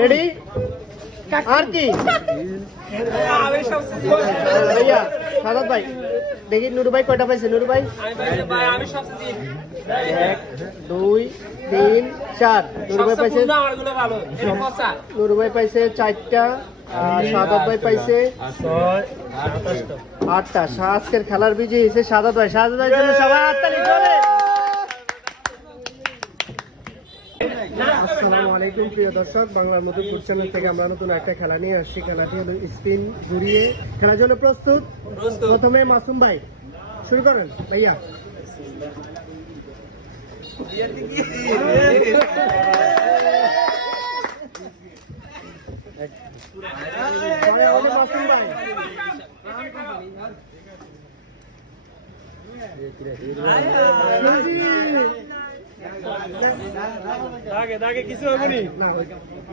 Ready আর কি ভাইয়া সাদাত ভাই দেখি নুরু ভাই কয়টা পাইছে নুরু ভাই 1 2 3 4 নুরু ভাই পাইছে নুরু ভাই পাইছে 4টা আর সাদাত ভাই পাইছে 8টা আজকের খেলার বিজয়ী হয়েছে সাদাত ভাই জন্য সবাই হাততালি জোরে। আসসালামু আলাইকুম প্রিয় দর্শক, বাংলার নতুন ফুড চ্যানেল থেকে আমরা নতুন একটা খেলা নিয়ে আসছি। খেলাটি হলো স্পিন ঘুরিয়ে। খেলার জন্য প্রস্তুত? প্রথমে মাসুম ভাই শুরু করেন ভাইয়া। মাসুম ভাই দাগে কিছু হবে না।